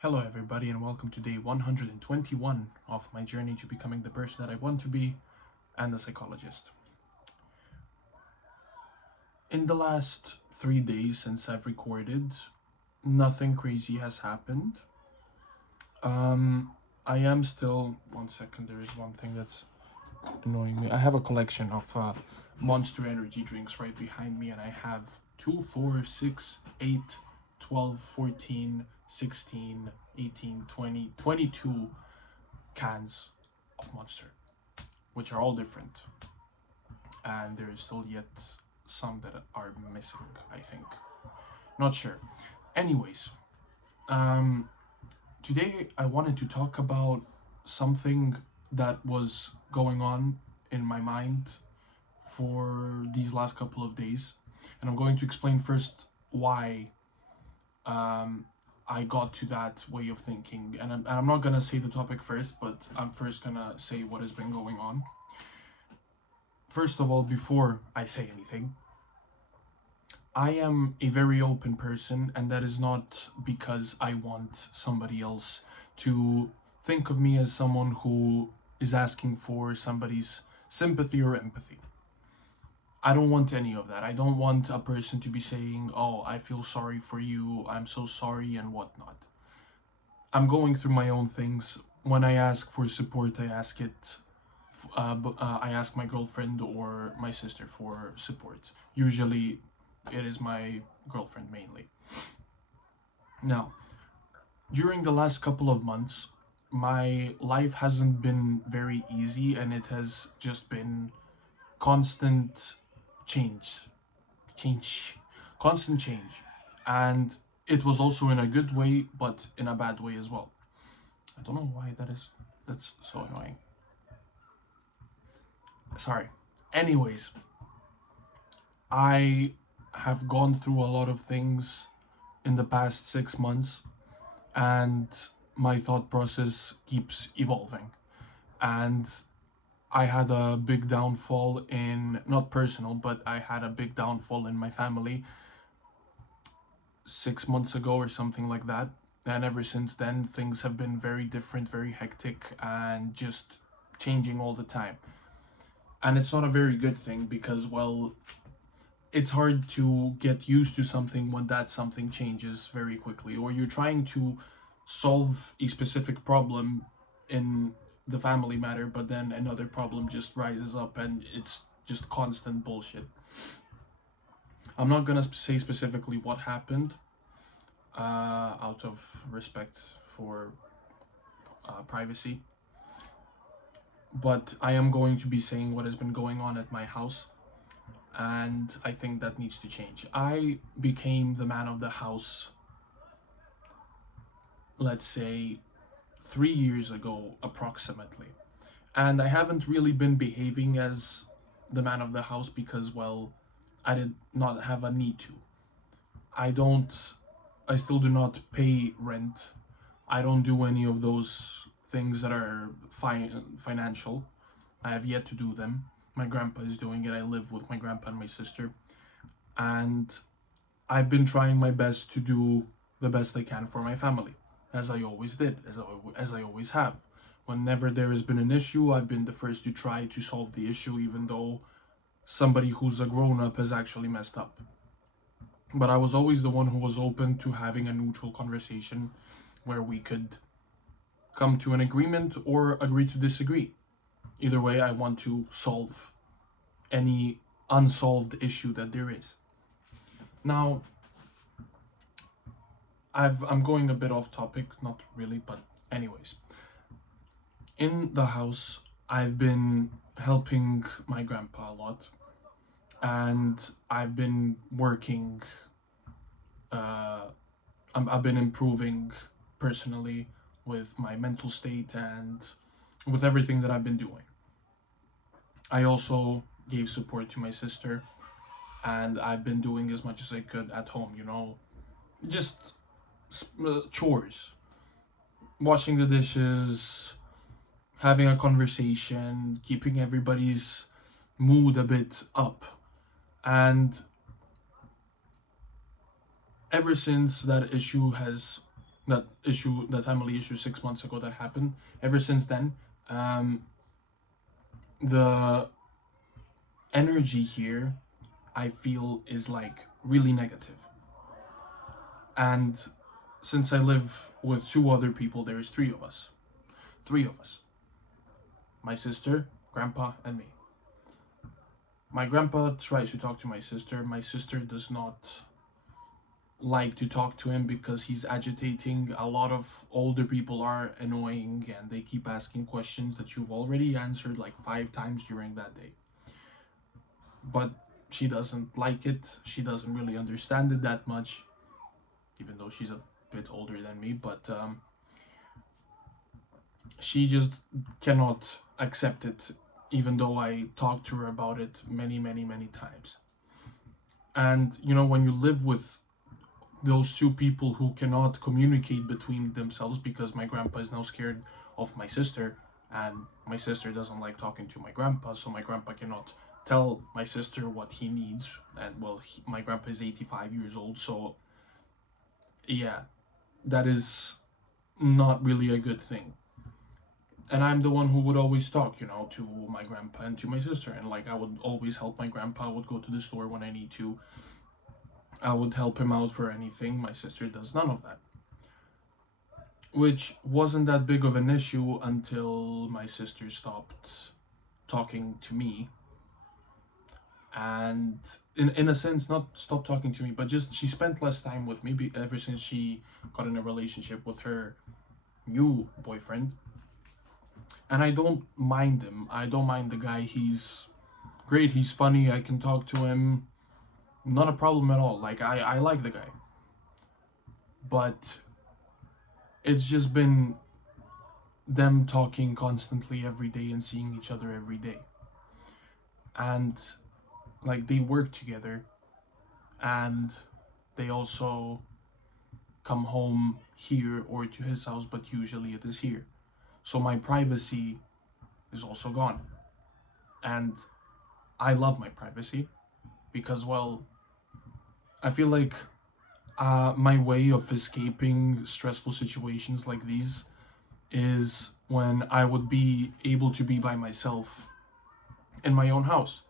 Hello, everybody, and welcome to day 121 of my journey to becoming the person that I want to be and a psychologist. In the last 3 days since I've recorded, nothing crazy has happened. I am still. One second, there is one thing that's annoying me. I have a collection of Monster Energy drinks right behind me, and I have 2, 4, 6, 8, 12, 14, 16, 18, 20, 22 cans of Monster, which are all different, and there is still yet some that are missing. I think, not sure. Anyways, um, today I wanted to talk about something that was going on in my mind for these last couple of days, and I'm going to explain first why um, I got to that way of thinking. And I'm not gonna say the topic first, but I'm first gonna say what has been going on. First of all, before I say anything, I am a very open person, and that is not because I want somebody else to think of me as someone who is asking for somebody's sympathy or empathy. I don't want any of that. I don't want a person to be saying, "Oh, I feel sorry for you, I'm so sorry," and whatnot. I'm going through my own things. When I ask for support, I ask it. I ask my girlfriend or my sister for support. Usually, it is my girlfriend mainly. Now, during the last couple of months, my life hasn't been very easy, and it has just been constant change, change, constant change. And it was also in a good way, but in a bad way as well. I don't know why that is. That's so annoying. Sorry. Anyways, I have gone through a lot of things in the past 6 months, and my thought process keeps evolving. And I had a big downfall in, not personal, but I had a big downfall in my family 6 months ago or something like that. And ever since then, things have been very different, very hectic, and just changing all the time. And it's not a very good thing because, well, it's hard to get used to something when that something changes very quickly, or you're trying to solve a specific problem in the family matter, but then another problem just rises up and it's just constant bullshit. I'm not gonna say specifically what happened, out of respect for privacy, but I am going to be saying what has been going on at my house, and I think that needs to change. I became the man of the house, let's say, 3 years ago, approximately. And I haven't really been behaving as the man of the house because, well, I did not have a need to. I don't, I still do not pay rent. I don't do any of those things that are financial. I have yet to do them. My grandpa is doing it. I live with my grandpa and my sister. And I've been trying my best to do the best I can for my family, as I always did, as I always have. Whenever there has been an issue, I've been the first to try to solve the issue, even though somebody who's a grown up has actually messed up. But I was always the one who was open to having a neutral conversation where we could come to an agreement or agree to disagree. Either way, I want to solve any unsolved issue that there is. Now, I'm going a bit off topic, not really, but anyways. In the house, I've been helping my grandpa a lot, and I've been working. Uh, I've been improving personally with my mental state and with everything that I've been doing. I also gave support to my sister, and I've been doing as much as I could at home. Just chores, washing the dishes, having a conversation, keeping everybody's mood a bit up. And ever since that issue has that family issue 6 months ago that happened. Ever since then, um, the energy here I feel is like really negative. And since I live with two other people, there's three of us. Three of us. My sister, grandpa, and me. My grandpa tries to talk to my sister. My sister does not like to talk to him because he's agitating. A lot of older people are annoying and they keep asking questions that you've already answered like 5 times during that day. But she doesn't like it. She doesn't really understand it that much, even though she's a bit older than me. But she just cannot accept it, even though I talked to her about it many, many, many times. And you know, when you live with those two people who cannot communicate between themselves, because my grandpa is now scared of my sister, and my sister doesn't like talking to my grandpa, so my grandpa cannot tell my sister what he needs. And well, my grandpa is 85 years old, so yeah, that is not really a good thing. And I'm the one who would always talk, you know, to my grandpa and to my sister, and like I would always help my grandpa. I would go to the store when I need to. I would help him out for anything. My sister does none of that, which wasn't that big of an issue until my sister stopped talking to me. And in a sense, not stop talking to me, but just she spent less time with me ever since she got in a relationship with her new boyfriend. And I don't mind him. I don't mind the guy. He's great. He's funny. I can talk to him. Not a problem at all. Like, I like the guy. But it's just been them talking constantly every day and seeing each other every day. And like they work together, and they also come home here or to his house, but usually it is here. So my privacy is also gone. And I love my privacy because, well, I feel like my way of escaping stressful situations like these is when I would be able to be by myself in my own house.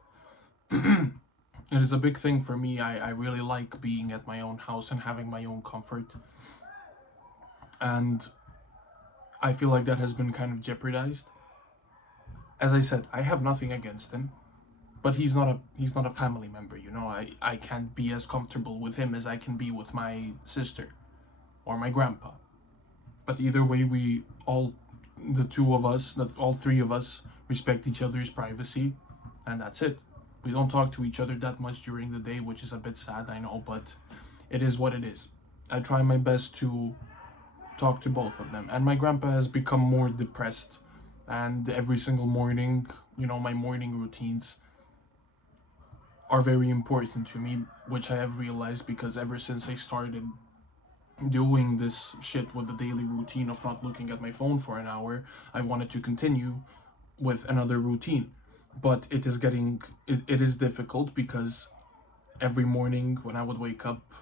It is a big thing for me. I really like being at my own house and having my own comfort. And I feel like that has been kind of jeopardized. As I said, I have nothing against him, but he's not a family member, you know. I can't be as comfortable with him as I can be with my sister or my grandpa. But either way, we all, the two of us, all three of us, respect each other's privacy, and that's it. We don't talk to each other that much during the day, which is a bit sad, I know, but it is what it is. I try my best to talk to both of them. And my grandpa has become more depressed, and every single morning, you know, my morning routines are very important to me, which I have realized because ever since I started doing this shit with the daily routine of not looking at my phone for an hour, I wanted to continue with another routine. But it is difficult because every morning when I would wake up,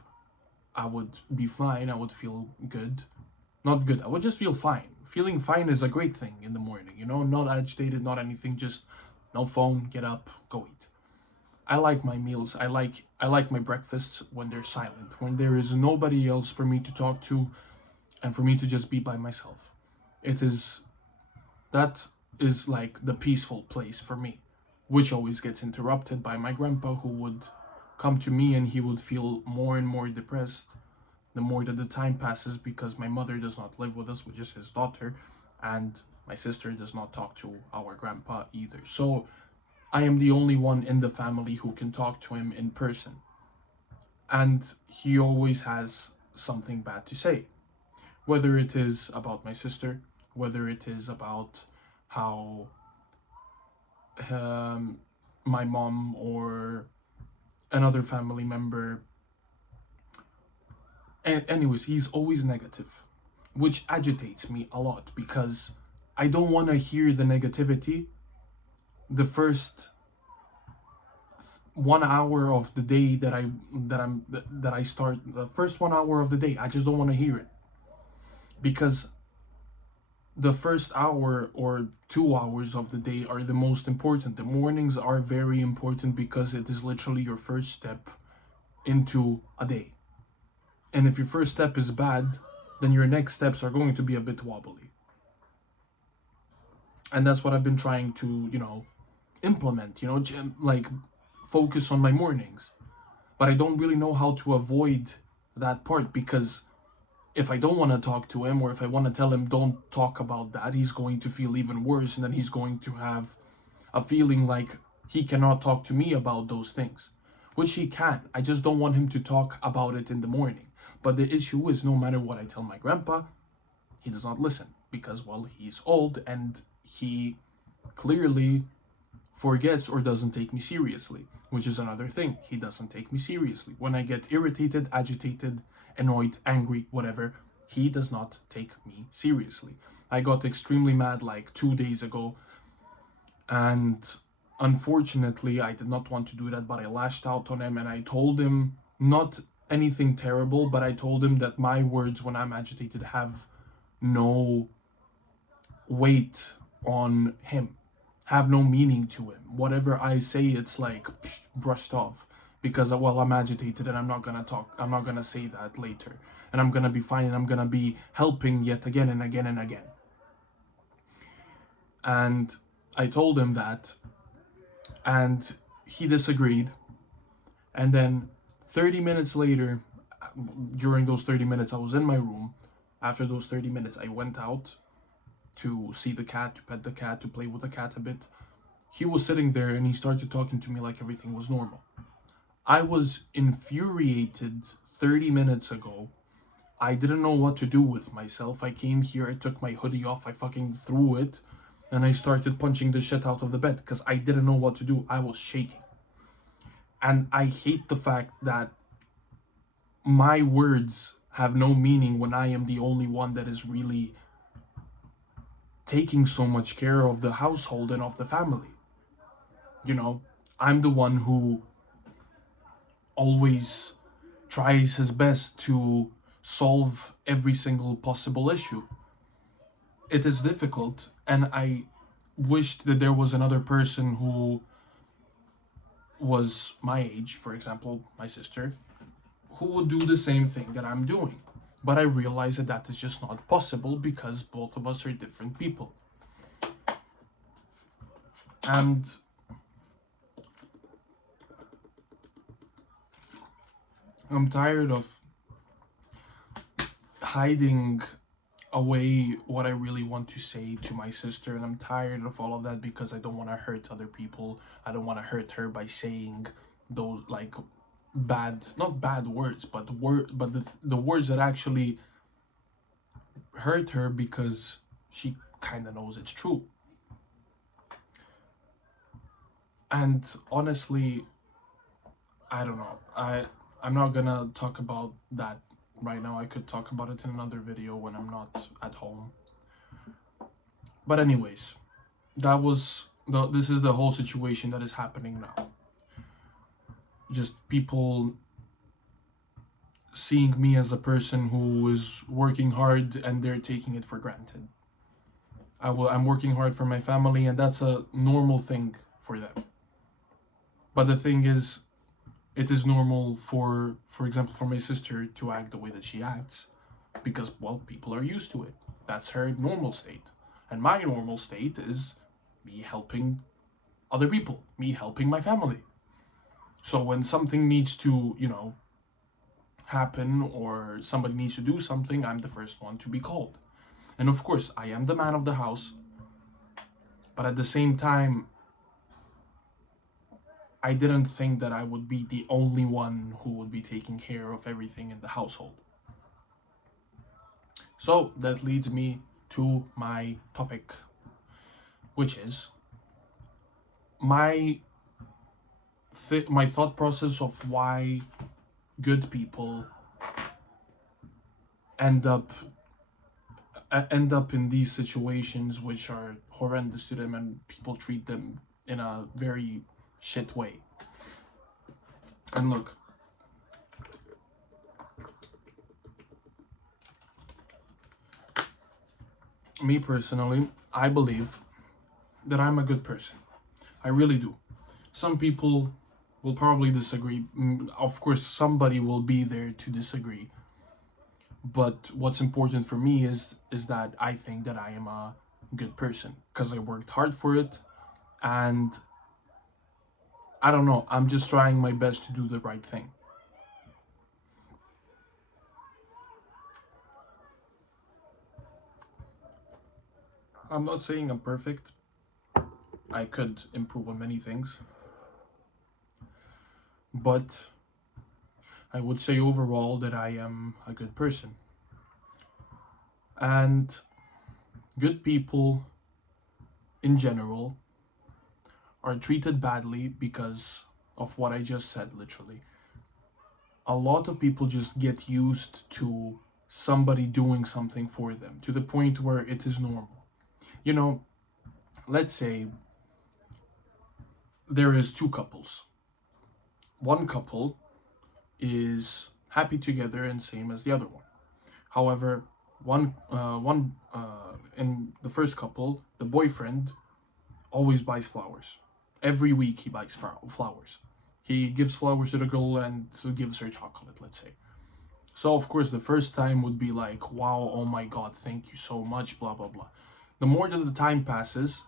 I would be fine, I would feel good. Not good, I would just feel fine. Feeling fine is a great thing in the morning, you know, not agitated, not anything, just no phone, get up, go eat. I like my meals. I like my breakfasts when they're silent, when there is nobody else for me to talk to and for me to just be by myself. It is that is like the peaceful place for me, which always gets interrupted by my grandpa, who would come to me and he would feel more and more depressed the more that the time passes, because my mother does not live with us, which is his daughter, and my sister does not talk to our grandpa either. So I am the only one in the family who can talk to him in person. And he always has something bad to say. Whether it is about my sister, whether it is about how um, my mom or another family member. And anyways, he's always negative, which agitates me a lot because I don't want to hear the negativity the first 1 hour of the day that I start the first 1 hour of the day. I just don't want to hear it. because the first hour or 2 hours of the day are the most important. The mornings are very important because it is literally your first step into a day. And if your first step is bad, then your next steps are going to be a bit wobbly. And that's what I've been trying to, implement, like focus on my mornings. But I don't really know how to avoid that part, because if I don't want to talk to him, or if I want to tell him don't talk about that, he's going to feel even worse, and then he's going to have a feeling like he cannot talk to me about those things, which he can. I just don't want him to talk about it in the morning. But the issue is, no matter what I tell my grandpa, he does not listen, because, well, he's old and he clearly forgets or doesn't take me seriously, which is another thing. He doesn't take me seriously. When I get irritated, agitated, annoyed, angry, whatever, he does not take me seriously. I got extremely mad like 2 days ago, and unfortunately I did not want to do that, but I lashed out on him and I told him not anything terrible, but I told him that my words when I'm agitated have no weight on him, have no meaning to him. Whatever I say, it's like brushed off, because, well, I'm agitated and I'm not gonna say that later, and I'm gonna be fine, and I'm gonna be helping yet again and again and again. And I told him that, and he disagreed. And then 30 minutes later, during those 30 minutes I was in my room. After those 30 minutes I went out to see the cat, to pet the cat, to play with the cat a bit. He was sitting there and he started talking to me like everything was normal. I was infuriated 30 minutes ago. I didn't know what to do with myself. I came here, I took my hoodie off, I fucking threw it, and I started punching the shit out of the bed because I didn't know what to do. I was shaking. And I hate the fact that my words have no meaning when I am the only one that is really taking so much care of the household and of the family. I'm the one who always tries his best to solve every single possible issue. It is difficult, and I wished that there was another person who was my age, for example, my sister, who would do the same thing that I'm doing. But I realize that that is just not possible because both of us are different people. And I'm tired of hiding away what I really want to say to my sister, and I'm tired of all of that because I don't want to hurt other people. I don't want to hurt her by saying those like not bad words, but the words that actually hurt her, because she kind of knows it's true. And honestly, I don't know. I'm not gonna talk about that right now. I could talk about it in another video when I'm not at home. But anyways, this is the whole situation that is happening now. Just people seeing me as a person who is working hard and they're taking it for granted. I'm working hard for my family, and that's a normal thing for them. But the thing is, it is normal for example, for my sister to act the way that she acts because, well, people are used to it. That's her normal state. And my normal state is me helping other people, me helping my family. So when something needs to, happen, or somebody needs to do something, I'm the first one to be called. And of course, I am the man of the house. But at the same time, I didn't think that I would be the only one who would be taking care of everything in the household. So that leads me to my topic, which is my thought process of why good people end up in these situations which are horrendous to them, and people treat them in a very shit way. And look, Me personally, I believe that I'm a good person. I really do. Some people will probably disagree. Of course, somebody will be there to disagree. But what's important for me is that I think that I am a good person because I worked hard for it, and I don't know. I'm just trying my best to do the right thing. I'm not saying I'm perfect. I could improve on many things, but I would say overall that I am a good person. And good people in general are treated badly because of what I just said, literally. A lot of people just get used to somebody doing something for them to the point where it is normal. You know, let's say there is two couples. One couple is happy together and same as the other one. However, one in the first couple, the boyfriend always buys flowers. Every week he buys flowers. He gives flowers to the girl and gives her chocolate, let's say. So of course the first time would be like, wow, oh my god, thank you so much, blah blah blah. The more that the time passes,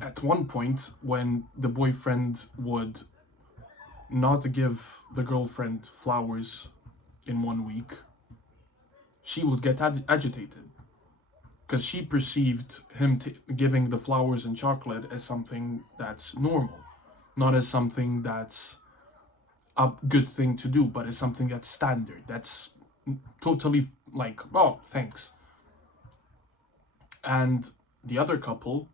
at one point when the boyfriend would not give the girlfriend flowers in 1 week, she would get agitated because she perceived him giving the flowers and chocolate as something that's normal, not as something that's a good thing to do, but as something that's standard. That's totally like, oh, thanks. And the other couple,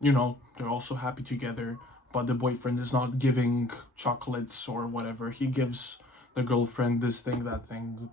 they're also happy together, but the boyfriend is not giving chocolates or whatever. He gives the girlfriend this thing, that thing,